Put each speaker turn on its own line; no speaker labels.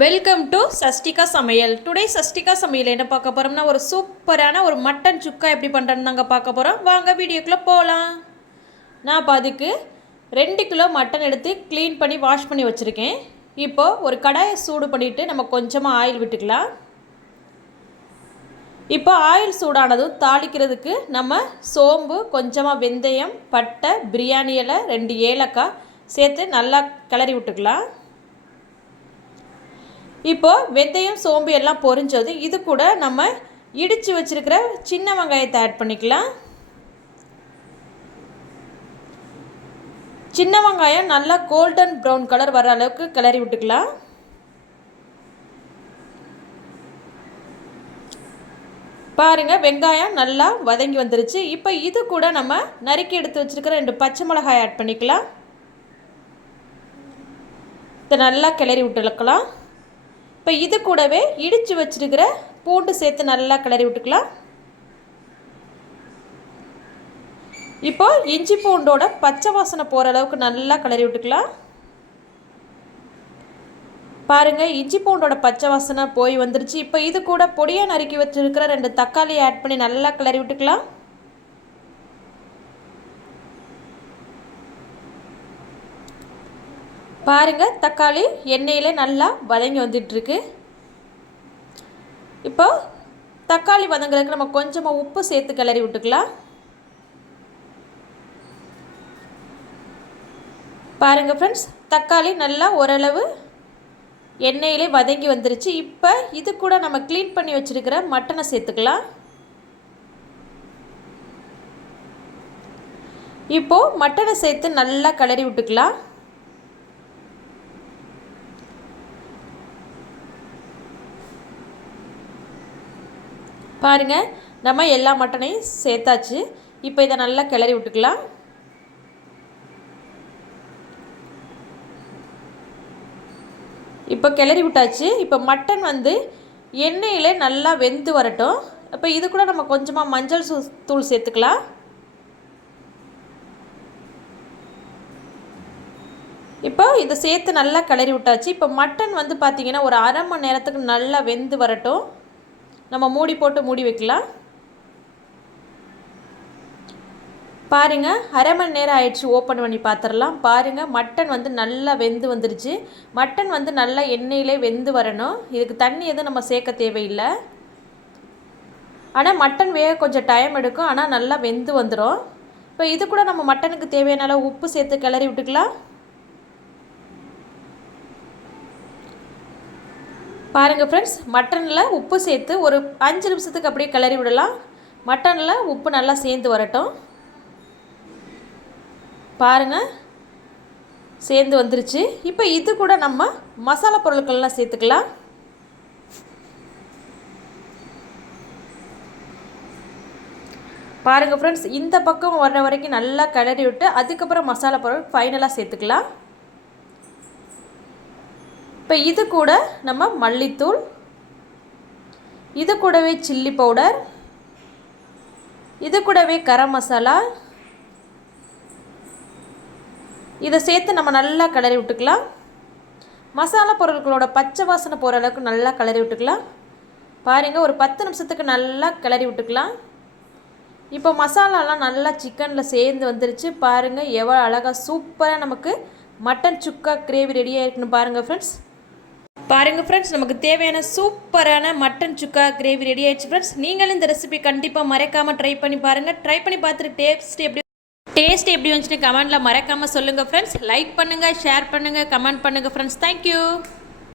Welcome to Shashtika சமையல் today Shashtika சமையல் என்ன பார்க்க போகிறோம்னா ஒரு சூப்பரான ஒரு மட்டன் சுக்கா எப்படி பண்ணுறேன்னு நாங்கள் பார்க்க போகிறோம் வாங்க வீடியோக்குள்ளே போகலாம் நான் இப்போ அதுக்கு ரெண்டு கிலோ மட்டன் எடுத்து க்ளீன் பண்ணி வாஷ் பண்ணி வச்சுருக்கேன். இப்போது ஒரு கடாயை சூடு பண்ணிவிட்டு நம்ம கொஞ்சமாக ஆயில் விட்டுக்கலாம். இப்போ ஆயில் சூடானதும் தாளிக்கிறதுக்கு நம்ம சோம்பு கொஞ்சமாக வெந்தயம் பட்டை பிரியாணி இலை ரெண்டு ஏலக்காய் சேர்த்து நல்லா கிளறி விட்டுக்கலாம். இப்போது வெந்தயம் சோம்பு எல்லாம் பொரிஞ்சது. இது கூட நம்ம இடித்து வச்சுருக்கிற சின்ன வெங்காயத்தை ஆட் பண்ணிக்கலாம். சின்ன வெங்காயம் நல்லா கோல்டன் ப்ரௌன் கலர் வர அளவுக்கு கிளறி விட்டுக்கலாம். பாருங்கள் வெங்காயம் நல்லா வதங்கி வந்துருச்சு. இப்போ இது கூட நம்ம நறுக்கி எடுத்து வச்சுருக்கிற ரெண்டு பச்சை மிளகாய் ஆட் பண்ணிக்கலாம். இதை நல்லா கிளறி விட்டுக்கலாம். இப்போ இது கூடவே இடித்து வச்சுருக்கிற பூண்டு சேர்த்து நல்லா கிளறி விட்டுக்கலாம். இப்போ இஞ்சி பூண்டோட பச்சை வாசனை போகிற அளவுக்கு நல்லா கிளறி விட்டுக்கலாம். பாருங்கள் இஞ்சி பூண்டோட பச்சை வாசனை போய் வந்துருச்சு. இப்போ இது கூட பொடியாக நறுக்கி வச்சுருக்கிற ரெண்டு தக்காளி ஆட் பண்ணி நல்லா கிளறி விட்டுக்கலாம். பாருங்கள் தக்காளி எண்ணெயில் நல்லா வதங்கி வந்துட்டுருக்கு. இப்போ தக்காளி வதங்குறதுக்கு நம்ம கொஞ்சமாக உப்பு சேர்த்து கிளறி விட்டுக்கலாம். பாருங்கள் ஃப்ரெண்ட்ஸ் தக்காளி நல்லா ஓரளவு எண்ணெயிலே வதங்கி வந்துருச்சு. இப்போ இது கூட நம்ம க்ளீன் பண்ணி வச்சுருக்கிற மட்டனை சேர்த்துக்கலாம். இப்போது மட்டனை சேர்த்து நல்லா கிளறி விட்டுக்கலாம். பாருங்கள் நம்ம எல்லா மட்டனையும் சேர்த்தாச்சு. இப்போ இதை நல்லா கிளறி விட்டுக்கலாம். இப்போ கிளறி விட்டாச்சு. இப்போ மட்டன் வந்து எண்ணெயில் நல்லா வெந்து வரட்டும். இப்போ இது கூட நம்ம கொஞ்சமாக மஞ்சள் சூ தூள் சேர்த்துக்கலாம். இப்போ இதை சேர்த்து நல்லா கிளறி விட்டாச்சு. இப்போ மட்டன் வந்து பார்த்திங்கன்னா ஒரு அரை மணி நேரத்துக்கு நல்லா வெந்து வரட்டும். நம்ம மூடி போட்டு மூடி வைக்கலாம். பாருங்கள் அரை மணி நேரம் ஆயிடுச்சு ஓப்பன் பண்ணி பார்த்துடலாம் பாருங்கள் மட்டன் வந்து நல்லா வெந்து வந்துருச்சு. மட்டன் வந்து நல்லா எண்ணெயிலே வெந்து வரணும். இதுக்கு தண்ணி எதுவும் நம்ம சேர்க்க தேவையில்லை. ஆனால் மட்டன் வேக கொஞ்சம் டைம் எடுக்கும். ஆனால் நல்லா வெந்து வந்துடும் இப்போ இது கூட நம்ம மட்டனுக்கு தேவையான அளவு உப்பு சேர்த்து கிளறி விட்டுக்கலாம். பாருங்கள் ஃப்ரெண்ட்ஸ் மட்டனில் உப்பு சேர்த்து ஒரு அஞ்சு நிமிஷத்துக்கு அப்படியே கிளறி விடலாம். மட்டனில் உப்பு நல்லா சேர்ந்து வரட்டும். பாருங்கள் சேர்ந்து வந்துருச்சு. இப்போ இது கூட நம்ம மசாலா பொருட்கள்லாம் சேர்த்துக்கலாம். பாருங்கள் ஃப்ரெண்ட்ஸ் இந்த பக்கம் வர்ற வரைக்கும் நல்லா கிளறி விட்டு அதுக்கப்புறம் மசாலா பொருள் ஃபைனலாக சேர்த்துக்கலாம். இப்போ இது கூட நம்ம மல்லித்தூள் இது கூடவே சில்லி பவுடர் இது கூடவே கரம் மசாலா. இதை சேர்த்து நம்ம நல்லா கிளறி விட்டுக்கலாம். மசாலா பொருட்களோட பச்சை வாசனை போகிற அளவுக்கு நல்லா கிளறி விட்டுக்கலாம். பாருங்கள் ஒரு பத்து நிமிஷத்துக்கு நல்லா கிளறி விட்டுக்கலாம். இப்போ மசாலாலாம் நல்லா சிக்கனில் சேர்ந்து வந்துருச்சு. பாருங்கள் எவ்வளோ அழகாக சூப்பராக நமக்கு மட்டன் சுக்கா கிரேவி ரெடியாக இருக்குன்னு பாருங்கள் ஃப்ரெண்ட்ஸ் பாருங்கள் ஃப்ரெண்ட்ஸ் நமக்கு தேவையான சூப்பரான மட்டன் சுக்கா கிரேவி ரெடி ஆயிடுச்சு ஃப்ரெண்ட்ஸ் நீங்களும் இந்த ரெசிபி கண்டிப்பாக மறக்காமல் ட்ரை பண்ணி பாருங்கள் ட்ரை பண்ணி பார்த்துட்டு டேஸ்ட் எப்படி டேஸ்ட் எப்படி வந்துச்சுன்னு கமெண்ட்டில் மறக்காமல் சொல்லுங்கள் ஃப்ரெண்ட்ஸ் லைக் பண்ணுங்கள் ஷேர் பண்ணுங்கள் கமெண்ட் பண்ணுங்கள் ஃப்ரெண்ட்ஸ் தேங்க்யூ